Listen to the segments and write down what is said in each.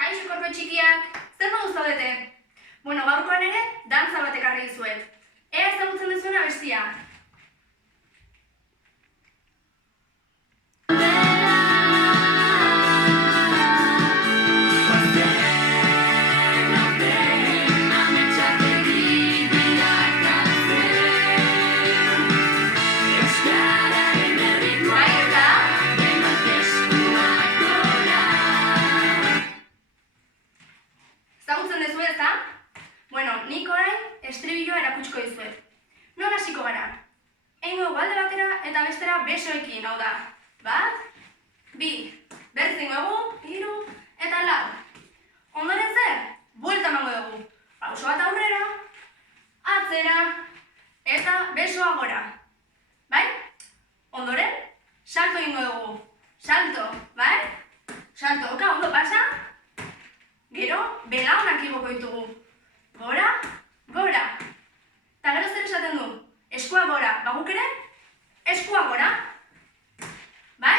Kaixo korko txikiak, zer modu zaudete? Bueno, gaurkoan ere, dantza bat ekarri dizuet. Ea ezagutzen duzuena bestia. Ezagutzen duzu ez da? Bueno, nik orain estribilloa erakutsiko dizuet. Non hasiko gara? Eingo alde batera eta bestera besoekin, hau da. Bat, bi, berriz eingo dugu, hiru eta lau. Ondoren zer? Buelta emango dugu. Pauso bat aurrera, atzera eta besoa gora. Bai? Ondoren, salto eingo dugu. Salto, bai? Salto, oka, ondo pasa? Gero, belaunak igoko ditugu. Gora, gora. Ta gero zer esaten du? Eskua gora. Baguk ere? Eskua gora. Bai?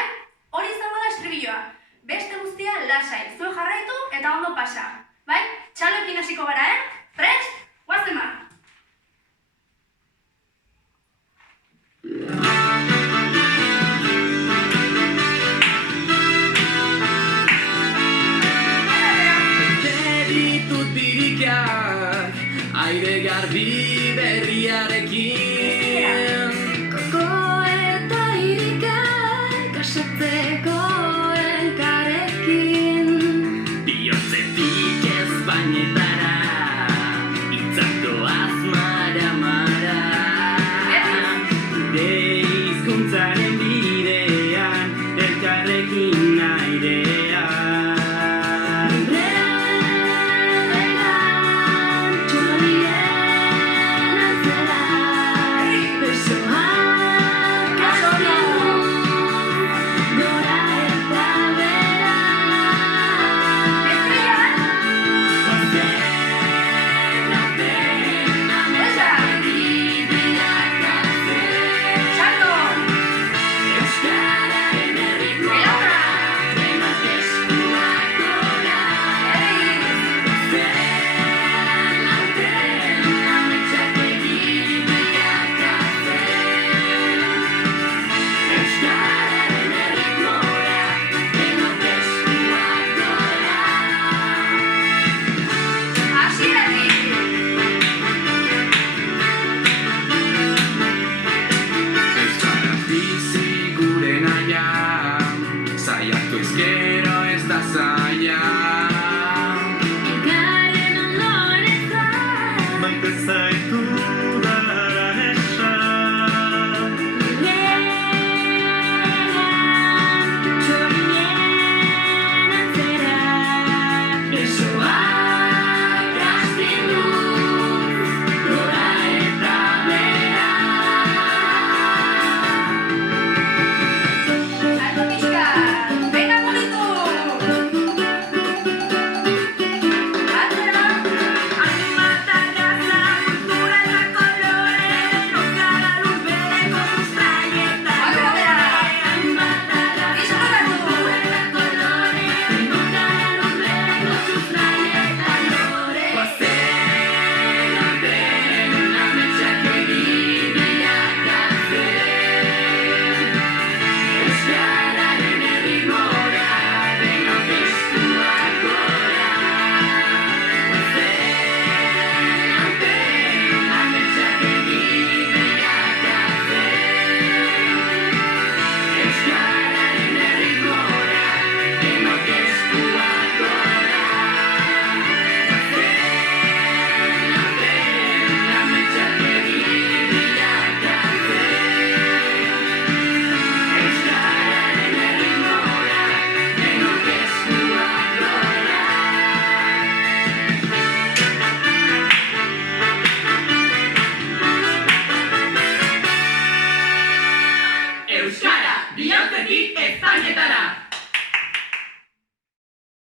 Hori izango da estribilloa. Beste guztia lasai. Zue jarraitu eta ondo pasa. Bai? Txaloekin hasiko gara, Prest? Guazen ba! Aire garbi berriarekin Koko eta irikak asatzeko